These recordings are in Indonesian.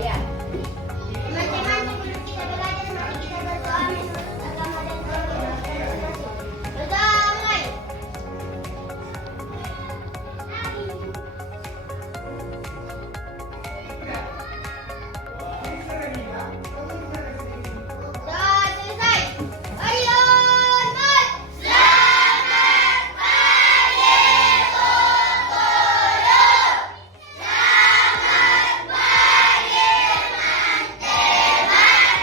Ya. Teman-teman, sebelum kita belajar, mari kita berdoa menurut agama dan keyakinan masing-masing. Berdoa mulai. Doa selesai. Ayo, Mat. Selamat pagi, Kokoro. Selamat pagi, teman-teman.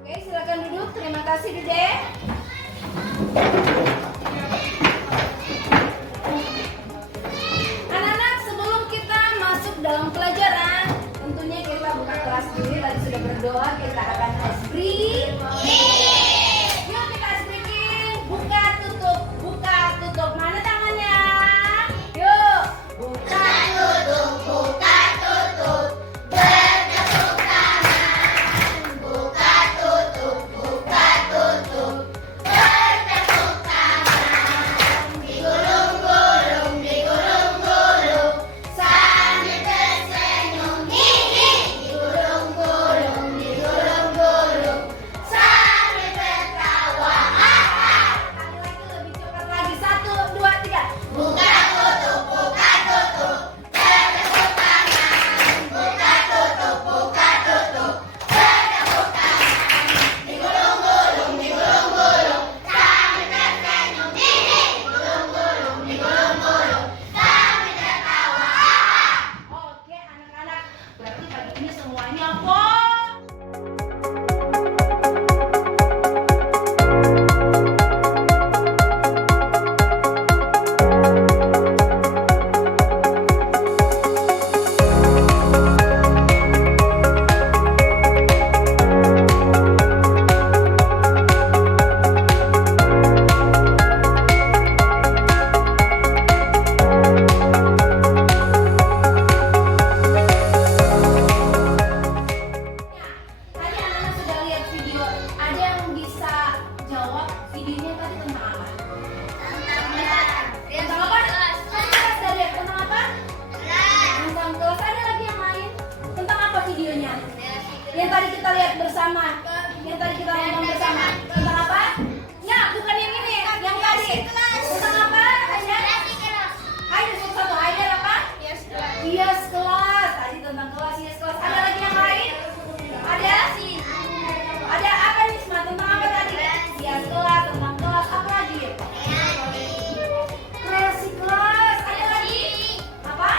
Oke, silakan duduk. Terima kasih, Dede. Anak-anak, sebelum kita masuk dalam pelajaran, tentunya kita buka kelas dulu. Tadi sudah berdoa, kita akan ice break. Yuk kita ice breaking. Buka tutup, buka tutup. Mana tangannya? Yuk. Buka tutup, buka tutup. Bertepuk tangan, buka tutup, buka tutup. Bertepuk tangan, digulung-gulung, digulung-gulung. Sambil tersenyum, hihi. Digulung-gulung, digulung-gulung. Sambil tertawa, haha. Lagi lebih cepat lagi. 1, 2, 3. Buka tutup, buka tutup. Bertepuk tangan, buka tutup, buka tutup. Bertepuk tangan, digulung-gulung, digulung-gulung. Sambil tersenyum, hihi. Digulung-gulung, digulung-gulung. Sambil tertawa, haha. Oke anak-anak, berarti pagi ini semuanya kok. Tadi anak-anak sudah lihat video. Ada yang bisa jawab videonya tadi tentang apa? Tentang apa? Kelas sudah lihat tentang apa? Tentang kelas. Ada lagi yang lain? Tentang apa videonya? Yang tadi kita lihat bersama. Yang tadi kita nonton bersama. Tentang apa? Ya, bukan yang ini. Yang tadi. Tentang apa? Haider? Haider satu. Haider apa? Hias kelas. Tadi tentang kelas, hias kelas. Ada lagi yang lain? Ada? Ada apa nih, Isma? Tentang apa tadi? Hias kelas, tentang kelas. Apa lagi? Kreasi kelas. Ada lagi? Apa?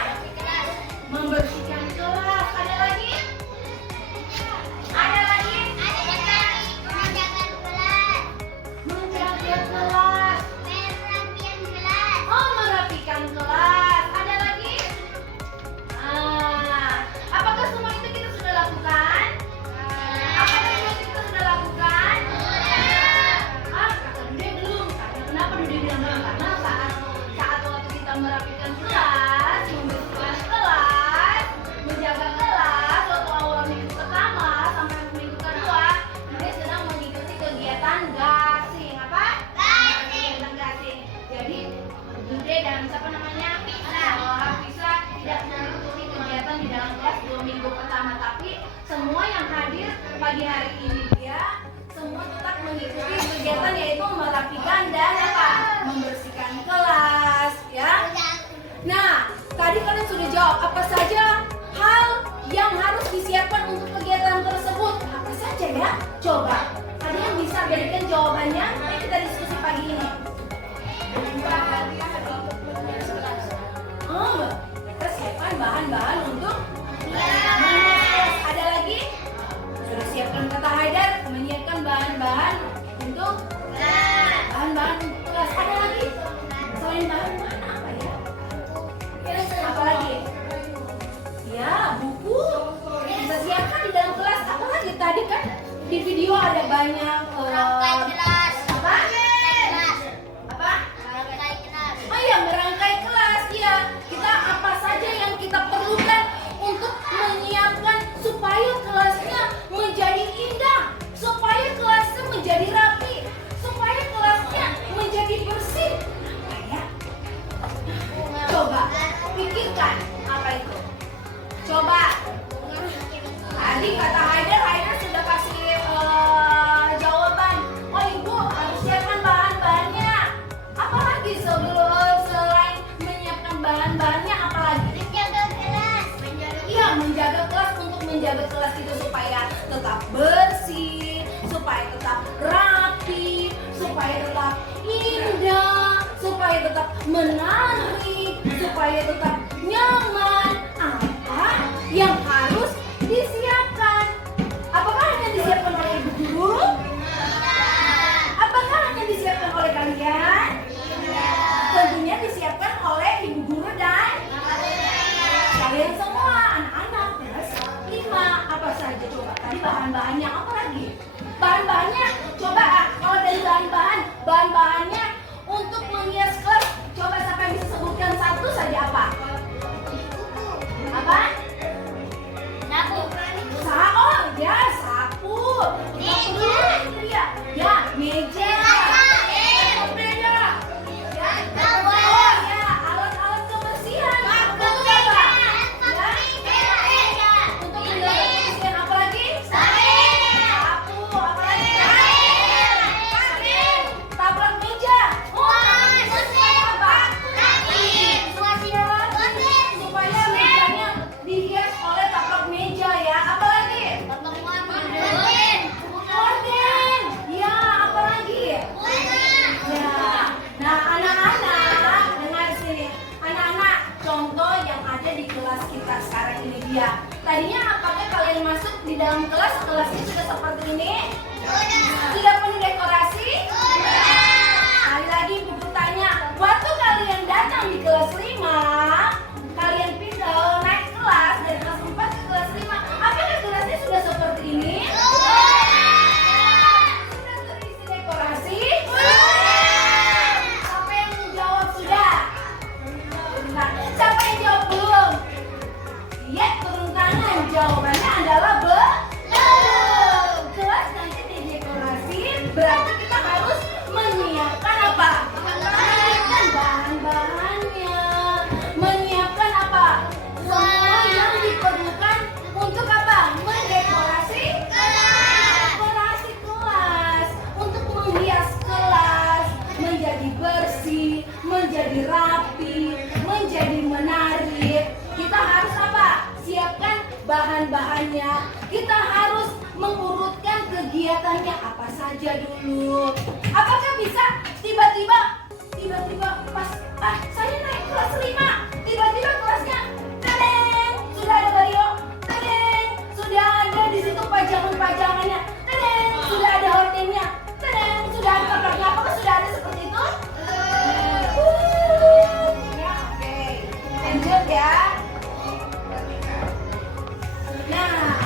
Membersihkan kelas. Ada lagi? Ada lagi? Menjaga kelas. Oh, merapikan kelas. Ada lagi? Apakah semua itu kita sudah lakukan? Apakah semua itu kita sudah lakukan? Kata Dude belum. Karena kenapa Dude bilang belum? Karena saat waktu kita merapikan kelas, membersihkan kelas, menjaga kelas, waktu awal minggu pertama sampai minggu kedua, Dude sedang mengikuti kegiatan gasing. Apa? Kegiatan gasing. Jadi Dude dan siapa namanya? Hafisa tidak mengikuti kegiatan di dalam kelas 2 minggu pertama, tapi semua yang hadir pagi hari ini dia semua tetap mengikuti kegiatan, yaitu merapikan dan apa? Membersihkan kelas, ya. Nah, tadi kalian sudah jawab apa saja hal yang harus disiapkan untuk kegiatan tersebut. Apa saja ya? Coba. Ada yang bisa berikan jawabannya? Ayo kita diskusi pagi ini. Oh, kita siapkan bahan-bahan untuk kelas. Ada lagi? Sudah siapkan kata Haidar, menyiapkan bahan-bahan untuk bahan-bahan untuk kelas. Ada lagi? Selain bahan-bahan apa ya? Apa lagi? Ya, buku. Bisa siapkan di dalam kelas. Apa lagi? Tadi kan di video ada banyak apa? Oh iya, merangkai kelas. Ya, kita apa saja yang kita perlukan untuk menyiapkan supaya kelasnya menjadi indah, supaya kelasnya menjadi rapi, supaya kelasnya menjadi bersih. Apa ya? Coba pikirkan apa itu. Coba menjaga kelas itu supaya tetap bersih, supaya tetap rapi, supaya tetap indah, supaya tetap menarik, supaya tetap nyaman. Apa yang harus disiapkan? Apakah hanya disiapkan oleh ibu guru? Apakah hanya disiapkan oleh kalian? Tentunya disiapkan oleh ibu guru dan kalian semua, anak-anak kelas 5. Apa saja coba? Tadi bahan-bahannya apa lagi? Bahan-bahannya coba kalau dari bahan-bahannya untuk menghias kelas, coba siapa yang bisa sebutkan satu saja apa? Apa? Sapu. Oh ya, sapu. Meja. Ya, meja. Meja. Oh ya, alat-alat kebersihan. Untuk apa? Ya. Untuk menjaga kebersihan apa lagi? Sapu. Apa lagi? Tabrak meja. Apa? Supaya mejanya dihias oleh taplak meja ya. Apa lagi? Gorden. Ya, apa lagi? Ya. Nah, anak-anak dengar sini. Anak-anak, contoh yang ada di kelas kita sekarang ini dia. Tadinya apakah kalian masuk di dalam kelasnya sudah seperti ini? Sudah penuh dekorasi? Sekali lagi ibu tanya, waktu kalian datang di kelas 5, kalian pindah naik kelas dari kelas 4 ke kelas 5, apakah kelasnya sudah seperti ini? Sudah terisi dekorasi? Siapa yang menjawab sudah? Nah, siapa yang jawab belum? Ya, turun tangan. Jawabannya adalah belum. Kelas nanti didekorasi, berarti kita harus menyiapkan apa? Menyiapkan bahan-bahannya, menyiapkan apa? Semua yang diperlukan untuk apa? Mendekorasi dekorasi kelas, untuk menghias kelas menjadi bersih, menjadi rapi, menjadi menarik. Kita harus apa? Siapkan bahan-bahannya. Kita harus mengurutkan kegiatannya apa saja dulu. Apakah bisa tiba-tiba pas saya naik kelas 5, tiba-tiba kelasnya tadeng, sudah ada Mario, tadeng, sudah ada di situ pajangan-pajangannya, tadeng, sudah ada hordennya, tadeng, sudah ada kamarnya. Apakah sudah ada seperti itu? Ya, oke. Lanjut ya. Nah,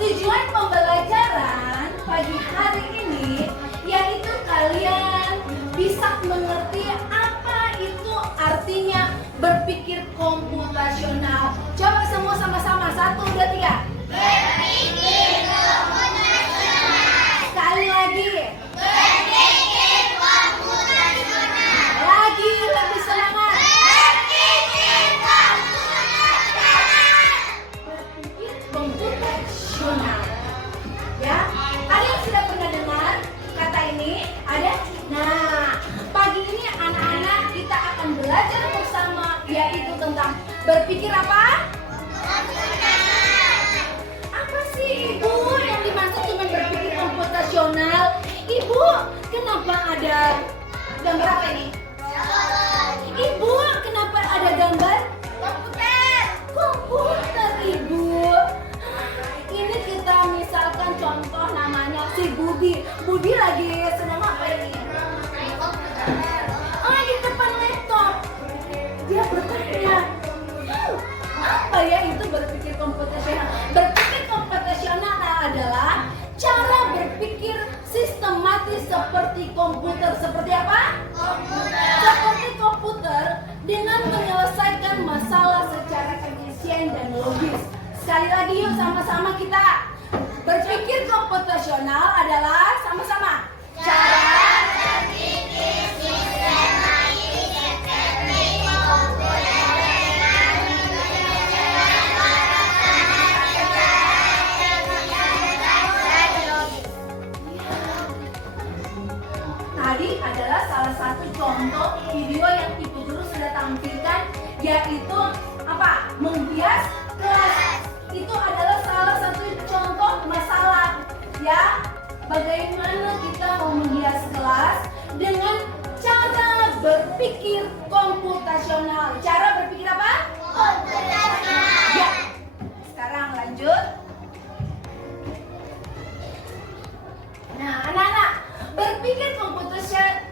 tujuan pembelajaran pagi hari ini yaitu kalian bisa mengerti apa itu artinya berpikir komputasional. Coba semua sama-sama, 1, 2, 3. Berpikir komputasional. Sekali lagi. Berpikir komputasional. Lagi lebih semangat. Berpikir komputasional. Berpikir komputasional. Ya, ada yang sudah pernah dengar kata ini? Ada? Nah, pagi ini anak-anak kita akan belajar bersama yaitu tentang berpikir apa? Apa sih Ibu yang dimaksud dengan berpikir komputasional? Ibu, kenapa ada gambar apa ini? Ibu, kenapa ada gambar? Komputer, Ibu. Ini kita misalkan contoh namanya si Budi. Budi lagi sedang apa ini? Di depan laptop. Dia bertanya, apa ya itu berpikir komputasional? Berpikir komputasional adalah cara berpikir sistematis seperti komputer. Seperti apa? Seperti komputer dengan menyelesaikan masalah secara efisien dan logis. Sekali lagi yuk sama-sama kita. Berpikir komputasional adalah sama-sama cara Berpikir sistematis seperti komputer. Tadi adalah salah satu contoh video yang Ibu Guru sudah tampilkan, yaitu apa? Menghias kelas. Itu adalah salah satu bagaimana kita mau menghias kelas dengan cara berpikir komputasional. Cara berpikir apa? Komputasional. Ya. Sekarang lanjut. Nah, anak-anak,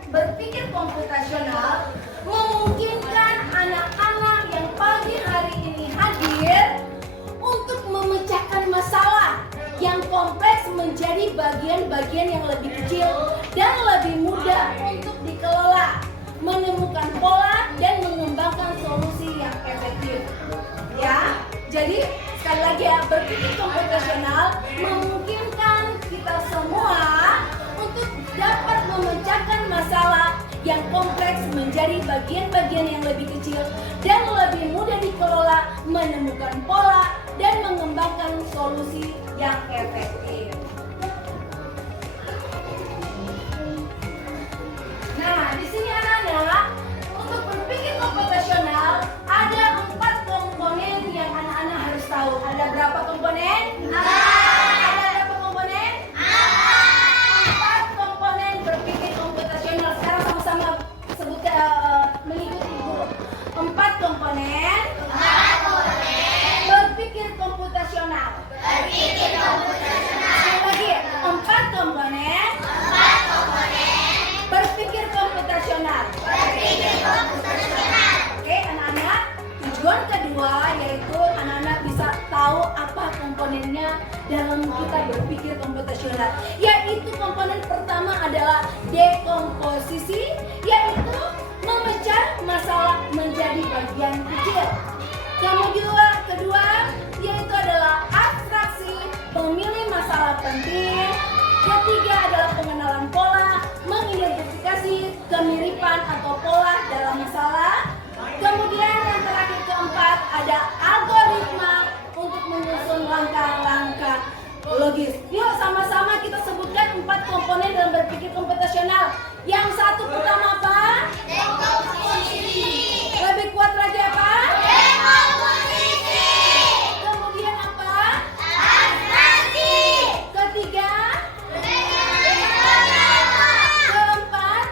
berpikir komputasional memungkinkan anak-anak yang pagi hari ini hadir untuk memecahkan masalah yang kompleks menjadi bagian-bagian yang lebih kecil dan lebih mudah untuk dikelola, menemukan pola dan mengembangkan solusi yang efektif. Ya, jadi sekali lagi ya, berpikir komputasional memungkinkan kita semua untuk dapat memecahkan masalah yang kompleks menjadi bagian-bagian yang lebih kecil dan lebih mudah dikelola, menemukan pola dan mengembangkan solusi yang efektif. Nah, di sini anak-anak, untuk berpikir komputasional ada 4 komponen yang anak-anak harus tahu. Ada berapa komponen? Ada berapa komponen? 4 komponen berpikir komputasional. Sekarang sama-sama sebut mengikuti guru. 4 komponen berpikir komputasional. Sekali lagi, 4 komponen berpikir komputasional. Oke, anak-anak, tujuan kedua yaitu anak-anak bisa tahu apa komponennya dalam kita berpikir komputasional. Yaitu komponen pertama adalah dekomposisi, yaitu memecah masalah menjadi bagian kecil. Kemudian kedua yaitu adalah abstraksi, memilih masalah penting. Ketiga adalah pengenalan pola, mengidentifikasi kemiripan atau pola dalam masalah. Kemudian yang terakhir keempat ada algoritma untuk menyusun langkah-langkah logis. Yuk sama-sama kita sebutkan 4 komponen dalam berpikir komputasional. Yang satu pertama apa? Dekomposisi. Lebih kuat lagi apa? Dekomposisi. Kemudian apa? Abstraksi. Ketiga? Pengenalan. Keempat?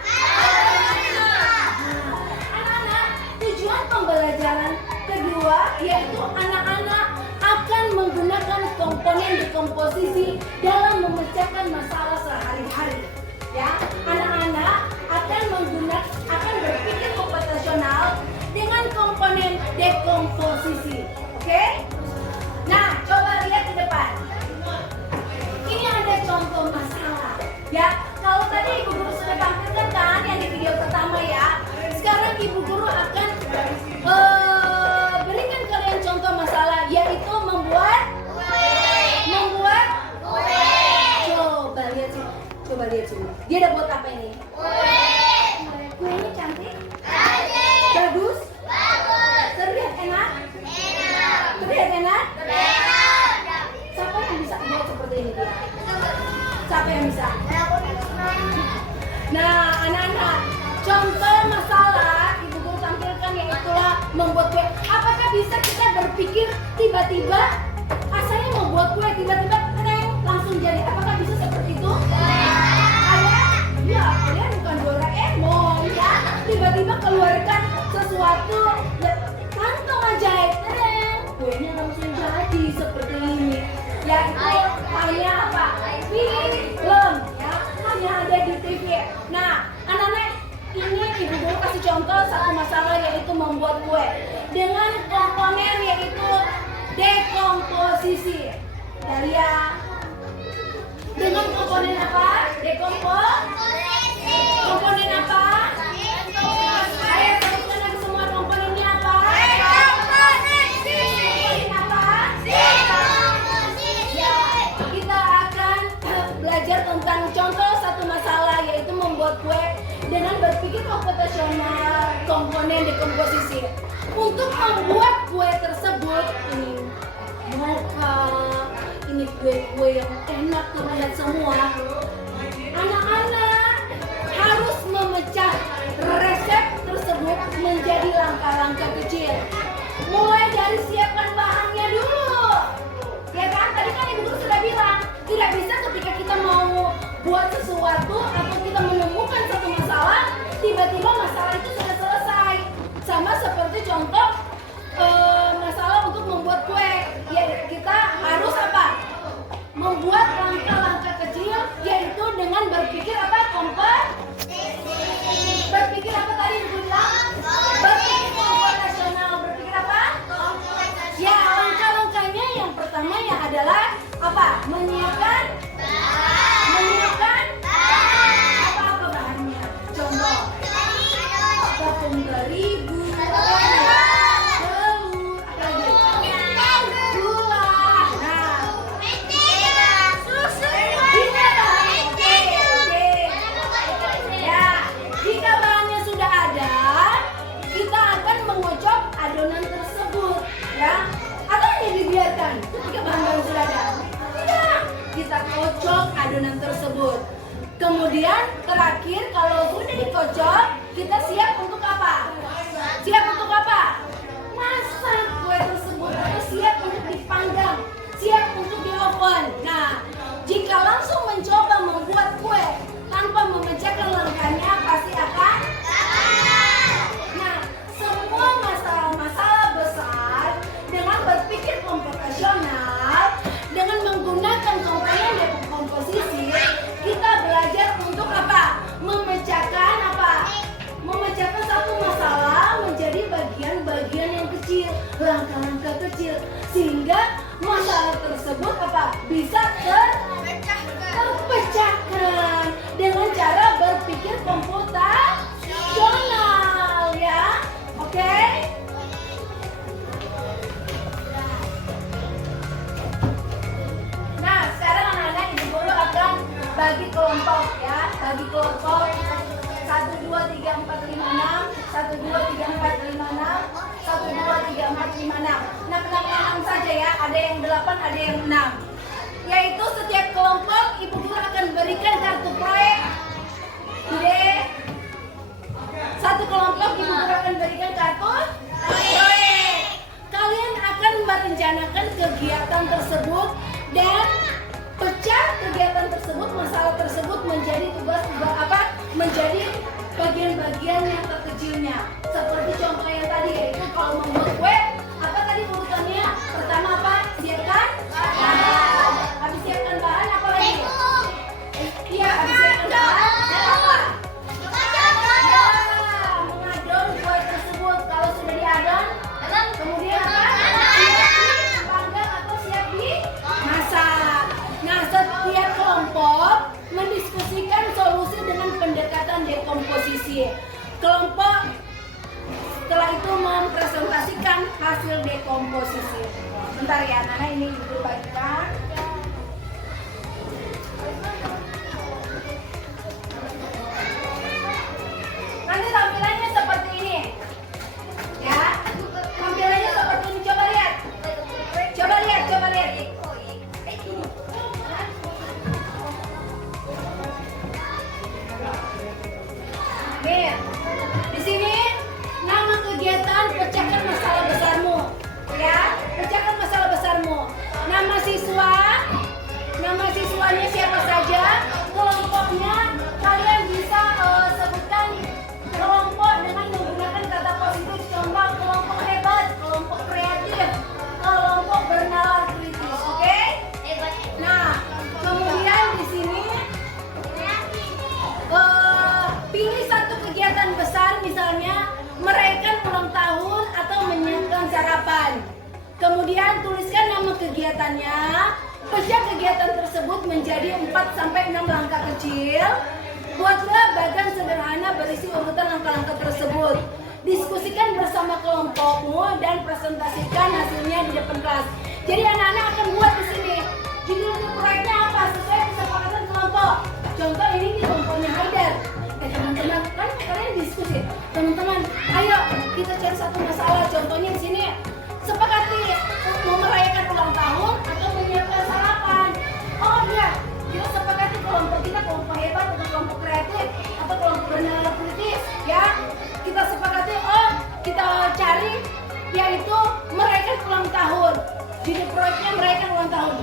Anak-anak, tujuan pembelajaran kedua yaitu anak-anak akan menggunakan komponen dekomposisi dalam memecahkan masalah sehari-hari. Ya, anak-anak akan berpikir komputasional dengan komponen dekomposisi. Oke? Nah, coba lihat ke depan. Ini ada contoh masalah. Ya, kalau tadi Ibu Guru sudah tampilkan kan yang di video pertama ya. Sekarang Ibu Guru akan berikan kalian contoh masalah yaitu membuat Coba lihat sini. Dia udah buat apa ini? Kuenya cantik? Bagus? Terlihat enak? Terlihat enak? Siapa yang bisa buat seperti ini dia? Siapa yang bisa? Nah, anak-anak, contoh masalah Ibu Guru tampilkan yaitulah membuat kue. Apakah bisa kita berpikir tiba-tiba saya mau buat kue, tiba-tiba langsung jadi? Apakah bisa seperti itu? Kalian bukan Doraemon ya. Tiba-tiba keluarkan sesuatu, kantong ajaib, kuenya langsung jadi seperti ini. Yaitu hanya apa? Film ya, hanya ada di TV. Nah, anak-anak, ini Ibu Guru kasih contoh satu masalah yaitu membuat kue dengan komponen yaitu dekomposisi. Dalia, dengan komponen apa? Komponen apa? Ayo sebutkan lagi semua komponennya apa? Komponen apa? Ya, kita akan belajar tentang contoh satu masalah yaitu membuat kue dengan berpikir komputasional komponen dekomposisi. Untuk membuat kue tersebut ini mocha, ini kue-kue yang enak terlihat semua. Anak-anak harus memecah resep tersebut menjadi langkah-langkah kecil. Mulai dari siapkan bahannya dulu. Ya kan? Tadi kan Ibu Guru sudah bilang, tidak bisa ketika kita mau membuat sesuatu atau kita menemukan satu masalah, tiba-tiba masalah itu sudah selesai. Sama seperti contoh masalah untuk membuat kue, ya kita harus apa? Membuat langkah-langkah kecil, yaitu dengan berpikir apa? Berpikir apa tadi Ibu bilang? Berpikir komputasional. Berpikir apa? Ya, langkah-langkahnya yang pertama ya adalah apa? Menyiapkan apa bahannya? Contoh, tepung terigu, telur, gula. Nah, jika bahannya sudah ada, kita akan mengocok adonan tersebut, ya. Atau hanya dibiarkan ketika bahan-bahan sudah ada? Tidak, kita kocok adonan tersebut. Kemudian terakhir kalau sudah dikocok, kita siap untuk apa? Siap untuk apa? Masak kue tersebut atau siap untuk dipanggang, siap untuk di oven. Nah, jika langsung mencoba membuat kue tanpa memecahkan langkahnya pasti akan semua masalah-masalah besar dengan berpikir komputasional, dengan menggunakan komponen dekomposisi, kita belajar untuk apa? Memecahkan satu masalah menjadi bagian-bagian yang kecil, langkah-langkah kecil, sehingga masalah tersebut apa? Bisa terpecahkan dengan cara berpikir komputasional, ya. Oke? Nah, sekarang anak-anak Ibu Guru akan bagi kelompok, ya. Bagi kelompok 1, 2, 3, 4, 5, 6 1, 2, 3, 4, 5, 6 1, 2, 3, 4, 5, 6. Nah, 6 saja ya. Ada yang 8, ada yang 6. Yaitu setiap kelompok Ibu Guru akan berikan kartu proyek. Ide. Satu kelompok Ibu Guru akan berikan kartu proyek. Kalian akan merencanakan kegiatan tersebut dan pecah kegiatan tersebut, masalah tersebut menjadi tugas-tugas apa? Menjadi bagian-bagian yang terkecilnya. Seperti contoh yang tadi, yaitu kalau membuat kue, apa tadi urutannya? Pertama apa? Siapkan bahan. Habis siapkan bahan apa lagi? Iya, habis siapkan bahan. Apa? Mengadon kue tersebut. Kalau sudah diadon, kemudian apa? Siap dipanggang atau siap dimasak. Nah, setiap kelompok mendiskusikan solusi dengan pendekatan dekomposisi. Kelompok setelah itu mempresentasikan hasil dekomposisi. Bentar ya, Nana, ini Ibu bagikan. Nanti tampilannya seperti ini. Ya, tampilannya seperti ini. Coba lihat. Coba lihat. Nih, di sini nama kegiatan pecahkan masalah besarmu, ya, pecahkan masalah besarmu. Nama siswanya siapa saja, kelompoknya kalian bisa sebutkan kelompok dengan menggunakan kata positif. Contoh kelompok hebat, kelompok kreatif, kelompok bernalar kritis, oke? Nah, kemudian di sini pilih satu kegiatan besar, misalnya merayakan ulang tahun atau menyiapkan sarapan. Kemudian tuliskan nama kegiatannya. Pecah kegiatan tersebut menjadi 4-6 langkah kecil. Buatlah bagan sederhana berisi urutan langkah-langkah tersebut. Diskusikan bersama kelompokmu dan presentasikan hasilnya di depan kelas. Jadi anak-anak akan buat di sini. Judul proyeknya apa? Sesuai kesepakatan kelompok. Contoh ini di kelompoknya Haidar. Teman-teman, kan kalian diskusi. Teman-teman, ayo kita cari satu masalah. Contohnya di sini. Sepakati mau merayakan ulang tahun atau menyiapkan sarapan. Oh iya, kita sepakati kelompok kita kelompok hebat atau kelompok kreatif atau kelompok bernalar kritis, ya. Kita sepakati, kita cari yaitu merayakan ulang tahun. Jadi proyeknya merayakan ulang tahun.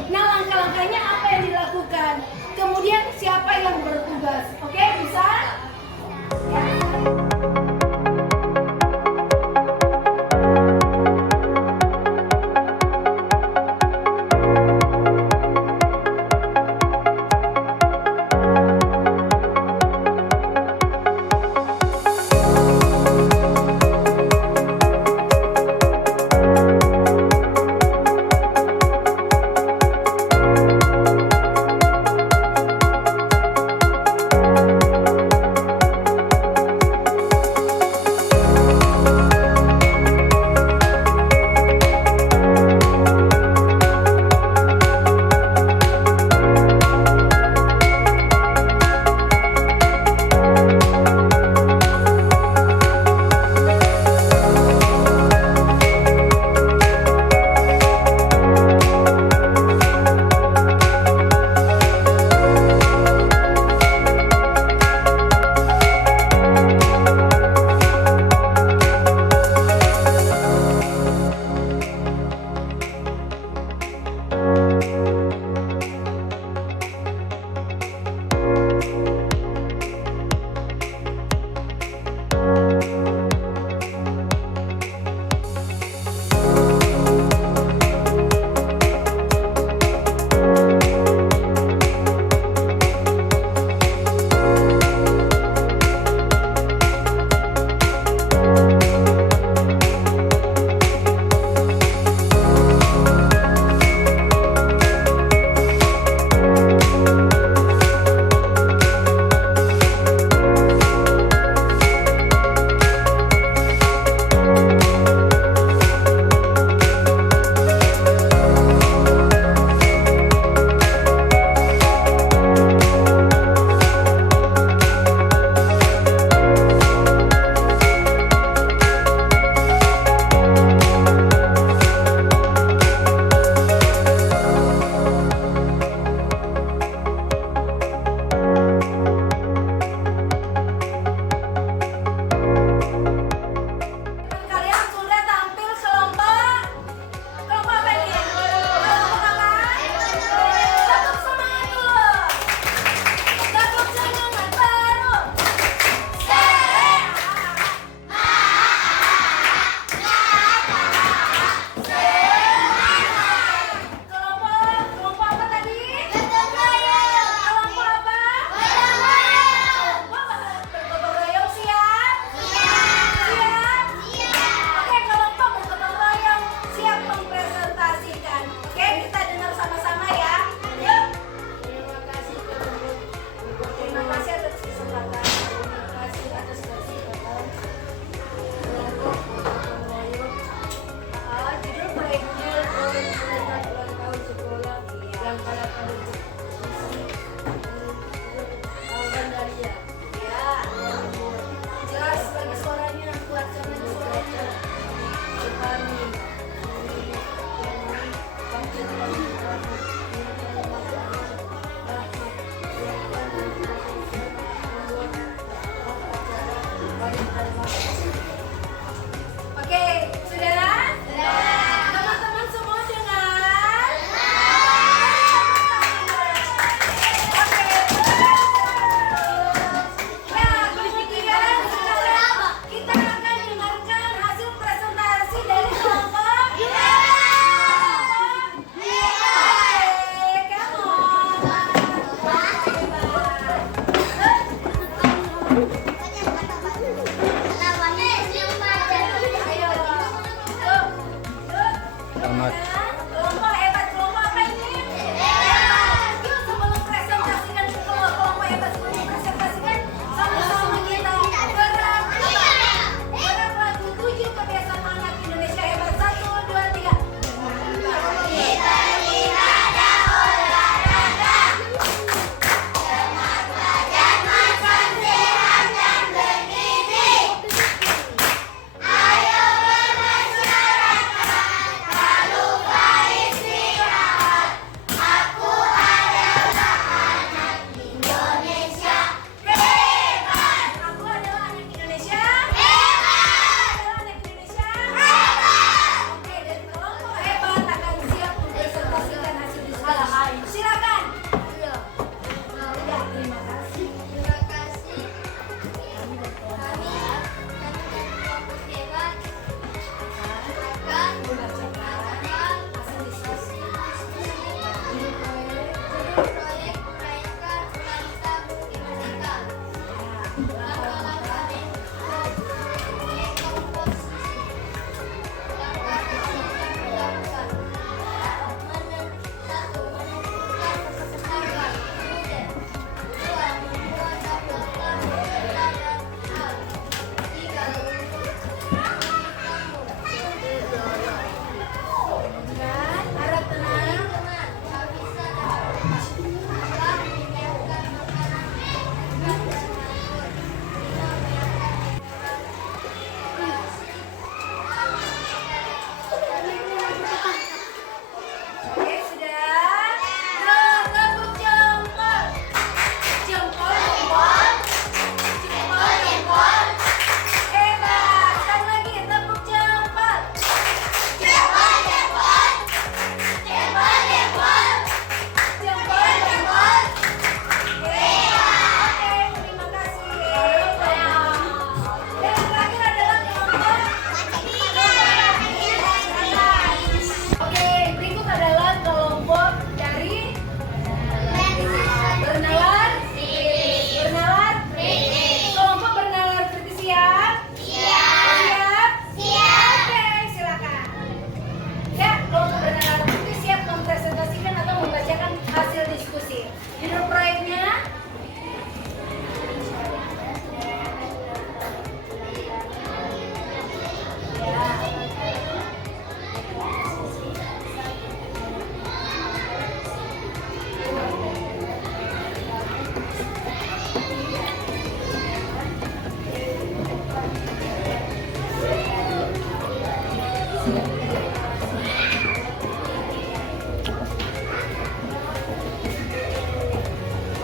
Judul proyeknya?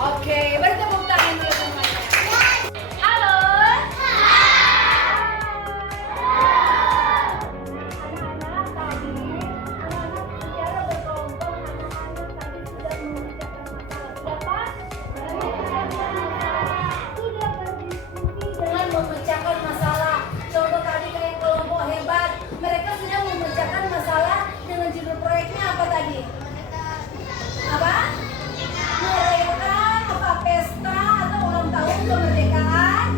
Oke, beri tepuk tangan dulu semuanya. Halo. Anak-anak tadi, anak-anak secara berkelompok, anak-anak tadi sudah memecahkan masalah. Sudah berdiskusi dengan memecahkan masalah. Contoh tadi kayak kelompok hebat, mereka sudah memecahkan masalah dengan judul proyeknya apa tadi? Apa? Merayakan apa? Pesta atau ulang tahun kemerdekaan?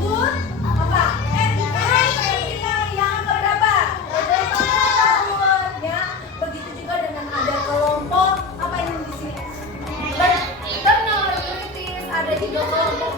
HUT? Apa? RI yang keberapa? Tahun ya. Begitu juga dengan ada kelompok apa yang di sini? Benar, kritis. Ada juga kelompok